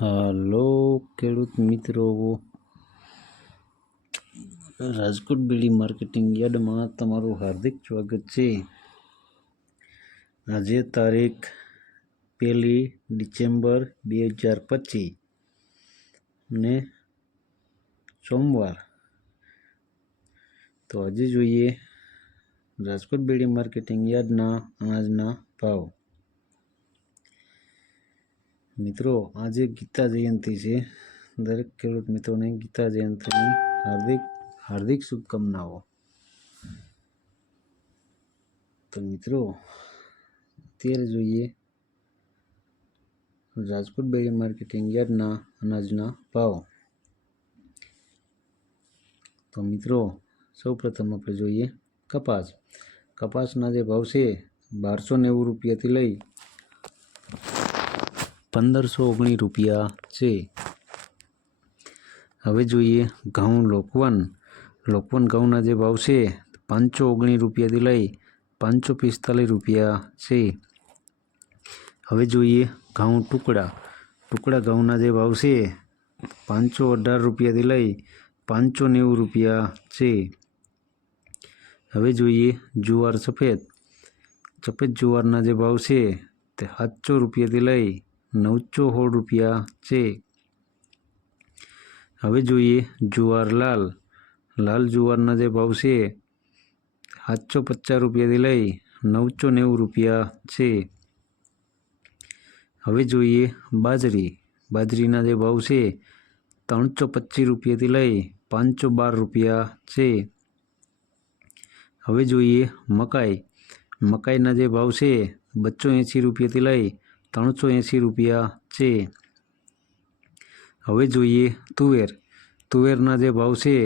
હાલો, ખેડૂત મિત્રો. રાજકોટ બીડી માર્કેટિંગ યાર્ડમાં તમારું હાર્દિક સ્વાગત છે. આજે તારીખ પહેલી ડિસેમ્બર બે હજાર પચીસ ને સોમવાર. તો આજે જોઈએ રાજકોટ બીડી માર્કેટિંગ યાર્ડના અનાજના ભાવ. મિત્રો આજે ગીતા જયંતિ છે દરેક ખેડૂત મિત્રોને ગીતા જયંતિની હાર્દિક હાર્દિક શુભકામનાઓ તો મિત્રો અત્યારે જોઈએ રાજકોટ ડેરી માર્કેટિંગ યાર્ડના અનાજના ભાવ તો મિત્રો સૌપ્રથમ આપણે જોઈએ કપાસ કપાસના જે ભાવ છે બારસો નેવું રૂપિયાથી લઈ પંદરસો ઓગણીસ રૂપિયા છે. હવે જોઈએ ઘઉં લોકવન. લોકવન ઘઉંના જે ભાવ છે, પાંચસો ઓગણીસ રૂપિયાથી લઈ પાંચસો પિસ્તાલીસ રૂપિયા છે. હવે જોઈએ ઘઉં ટુકડા. ટુકડા ઘઉંના જે ભાવ છે, પાંચસો અઢાર રૂપિયાથી લઈ પાંચસો નેવું રૂપિયા છે. હવે જોઈએ જુવાર સફેદ. સફેદ જુવારના જે ભાવ છે, તે સાતસો રૂપિયાથી લઈ નવસો સોળ રૂપિયા છે. હવે જોઈએ જુવાર લાલ લાલ જુવારના જે ભાવ છે, સાતસો પચાસ રૂપિયાથી લઈ નવસો નેવું રૂપિયા છે. હવે જોઈએ બાજરી. બાજરીના જે ભાવ છે, ત્રણસો પચીસ રૂપિયાથી લઈ પાંચસો બાર રૂપિયા છે. હવે જોઈએ મકાઈ. મકાઈના જે ભાવ છે, બસો એંસી રૂપિયાથી લઈ ત્રણસો એંસી રૂપિયા છે. હવે જોઈએ તુવેર. તુવેરના જે ભાવ છે,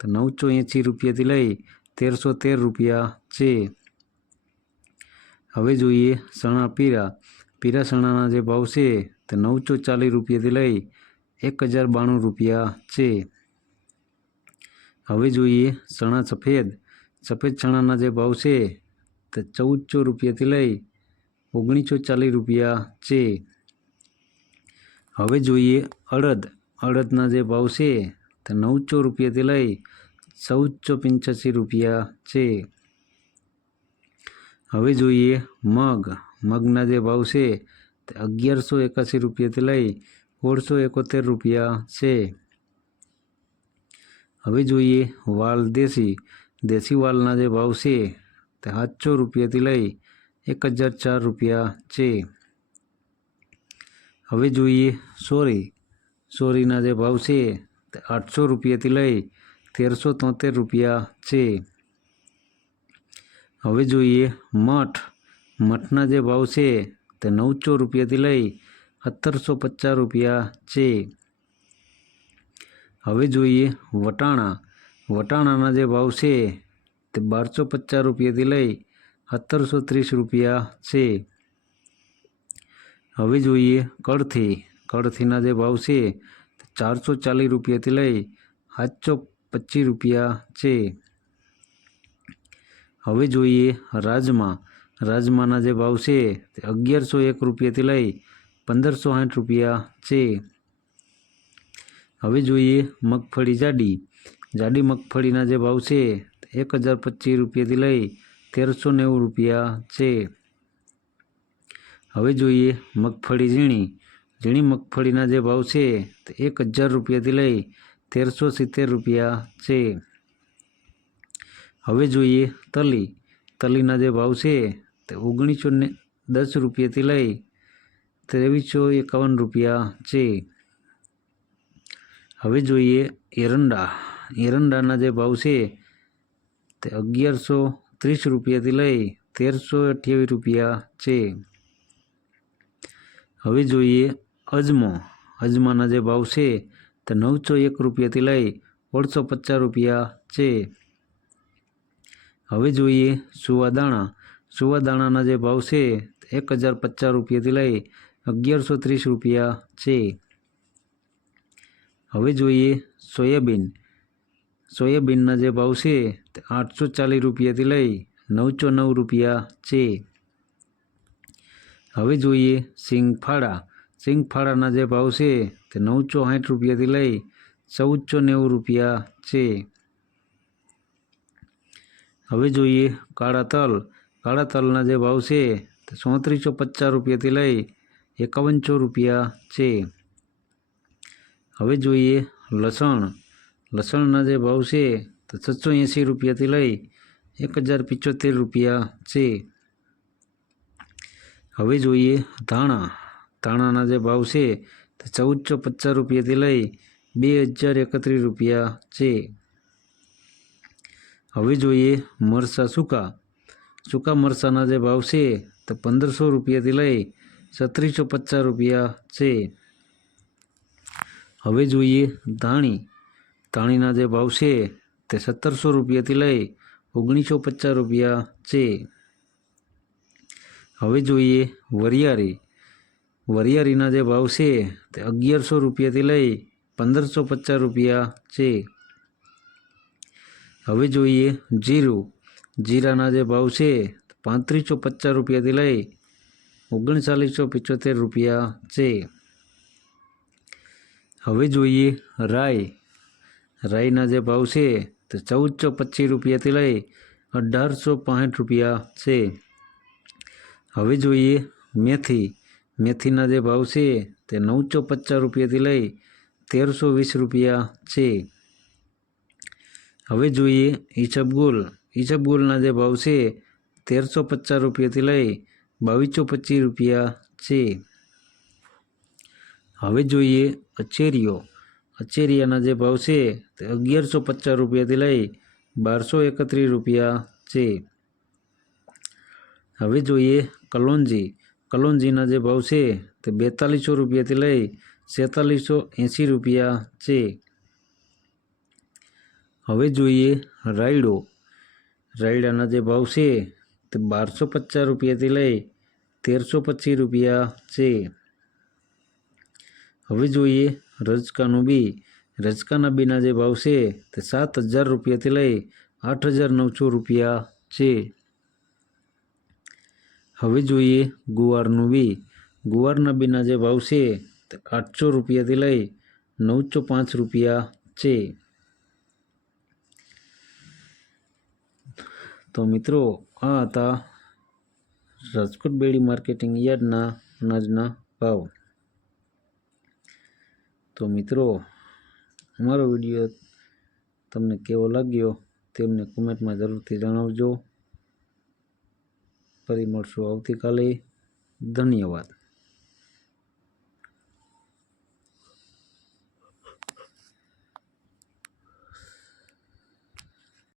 તો નવસો એંસી રૂપિયાથી લઈ તેરસો તેર રૂપિયા છે. હવે જોઈએ સણા પીરા. પીરા ચણાના જે ભાવ છે, તે નવસો ચાલીસ રૂપિયાથી લઈ એક હજાર બાણું રૂપિયા છે. હવે જોઈએ ચણા સફેદ. સફેદ ચણાના જે ભાવ છે, તે ચૌદસો રૂપિયાથી લઈ ઓગણીસો ચાલીસ રૂપિયા છે. હવે જોઈએ અડદ. અડદના જે ભાવ છે તે નવસો રૂપિયાથી લઈ ચૌદસો પંચ્યાસી રૂપિયા છે. હવે જોઈએ મગ. મગના જે ભાવ છે તે અગિયારસો એકાસી રૂપિયાથી લઈ સોળસો એકોતેર રૂપિયા છે. હવે જોઈએ વાલ દેશી. દેશી વાલના જે ભાવ છે તે સાતસો રૂપિયાથી લઈ એક હજાર ચાર રૂપિયા છે. હવે જોઈએ, સોરી, સોરીના જે ભાવ છે આઠસો રૂપિયાથી લઈ તેરસો તોતેર રૂપિયા છે. હવે જોઈએ, મઠ, મઠના જે ભાવ છે, તે નવસો રૂપિયાથી લઈ સત્તરસો પચાસ રૂપિયા છે. હવે જોઈએ, વટાણા, વટાણાના જે ભાવ છે, તે બારસો પચાસ રૂપિયાથી લઈ સત્તરસો ત્રીસ રૂપિયા છે. હવે જોઈએ કળથી કળથીના જે ભાવ છે, ચારસો ચાલીસ રૂપિયાથી લઈ સાતસો પચીસ રૂપિયા છે. હવે જોઈએ રાજમા. રાજમાના જે ભાવ છે, તે અગિયારસો એક રૂપિયાથી લઈ પંદરસો સાઠ રૂપિયા છે. હવે જોઈએ મગફળી જાડી. જાડી મગફળીના જે ભાવ છે એક હજાર પચીસ રૂપિયાથી લઈ તેરસો નેવું રૂપિયા છે. હવે જોઈએ મગફળી ઝીણી. ઝીણી મગફળીના જે ભાવ છે તે એક હજાર રૂપિયાથી લઈ તેરસો સિત્તેર રૂપિયા છે. હવે જોઈએ તલી. તલીના જે ભાવ છે તે ઓગણીસો ને દસ રૂપિયાથી લઈ ત્રેવીસો એકાવન રૂપિયા છે. હવે જોઈએ એરંડા. એરંડાના જે ભાવ છે તે અગિયારસો ત્રીસ રૂપિયાથી લઈ તેરસો અઠ્યાવીસ રૂપિયા છે. હવે જોઈએ અજમો. અજમાના જે ભાવ છે તે નવસો એક રૂપિયાથી લઈ ઓળસો પચાસ રૂપિયા છે. હવે જોઈએ સુવાદાણા. સુવાદાણાના જે ભાવ છે એક હજાર પચાસ રૂપિયાથી લઈ અગિયારસો ત્રીસ રૂપિયા છે. હવે જોઈએ સોયાબીન. સોયાબીનના જે ભાવ છે આઠસો ચાલીસ રૂપિયાથી લઈ નવસો નવ રૂપિયા છે. હવે જોઈએ સિંગફાળા. સિંગફાળાના જે ભાવ છે તે નવસો સાઠ રૂપિયાથી લઈ ચૌદસો નેવું રૂપિયા છે. હવે જોઈએ કાળા તલ. કાળા તલના જે ભાવ છે તે ચોત્રીસો પચાસ રૂપિયાથી લઈ એકાવનસો રૂપિયા છે. હવે જોઈએ લસણ. લસણના જે ભાવ છે તો છસો એંસી રૂપિયાથી લઈ એક હજાર પિચોતેર રૂપિયા છે. હવે જોઈએ ધાણા. ધાણાના જે ભાવ છે તો ચૌદસો પચાસ રૂપિયાથી લઈ બે હજાર એકત્રીસ રૂપિયા છે. હવે જોઈએ મરસા સૂકા. સૂકા મરસાના જે ભાવ છે તો પંદરસો રૂપિયાથી લઈ છત્રીસો પચાસ રૂપિયા છે. હવે જોઈએ ધાણી. ધાણીના જે ભાવ છે તે સત્તરસો રૂપિયાથી લઈ ઓગણીસો પચાસ રૂપિયા છે. હવે જોઈએ વરિયારી વરિયાળીના જે ભાવ છે તે અગિયારસો રૂપિયાથી લઈ પંદરસો પચાસ રૂપિયા છે. હવે જોઈએ જીરું. જીરાના જે ભાવ છે પાંત્રીસો પચાસ રૂપિયાથી લઈ ઓગણચાલીસો પિચોતેર રૂપિયા છે. હવે જોઈએ રાઈ. રાઈના જે ભાવ છે તે ચૌદસો પચીસ રૂપિયાથી લઈ અઢારસો પાંઠ રૂપિયા છે. હવે જોઈએ મેથી. મેથીના જે ભાવ છે તે નવસો પચાસ રૂપિયાથી લઈ તેરસો વીસ રૂપિયા છે. હવે જોઈએ ઈસબગુલ ઈસબગુલના જે ભાવ છે તેરસો પચાસ રૂપિયાથી લઈ બાવીસો પચીસ રૂપિયા છે. હવે જોઈએ અચેરીઓ અચેરિયાના જે ભાવ છે તે અગિયારસો પચાસ રૂપિયાથી લઈ બારસો એકત્રીસ રૂપિયા છે. હવે જોઈએ કલોંજી કલોંજીના જે ભાવ છે તે બેતાલીસો રૂપિયાથી લઈ છેતાલીસો એંસી રૂપિયા છે. હવે જોઈએ રાયડો. રાયડાના જે ભાવ છે તે બારસો પચાસ રૂપિયાથી લઈ તેરસો પચીસ રૂપિયા છે. હવે જોઈએ રજકાનું બી. રજકાના બીના જે ભાવ છે તે સાત હજાર રૂપિયાથી લઈ આઠ હજાર નવસો રૂપિયા છે. હવે જોઈએ ગુવારનું બી. ગુવારના બીના જે ભાવ છે તે આઠસો રૂપિયાથી લઈ નવસો પાંચ રૂપિયા છે. તો મિત્રો, આ હતા રાજકોટ બેડી માર્કેટિંગ યાર્ડના અનાજના ભાવ. તો મિત્રો, અમારો વીડિયો તમને કેવો લાગ્યો તેમને કોમેન્ટમાં જરૂરથી જણાવજો. ફરી મળશું આવતીકાલે. ધન્યવાદ.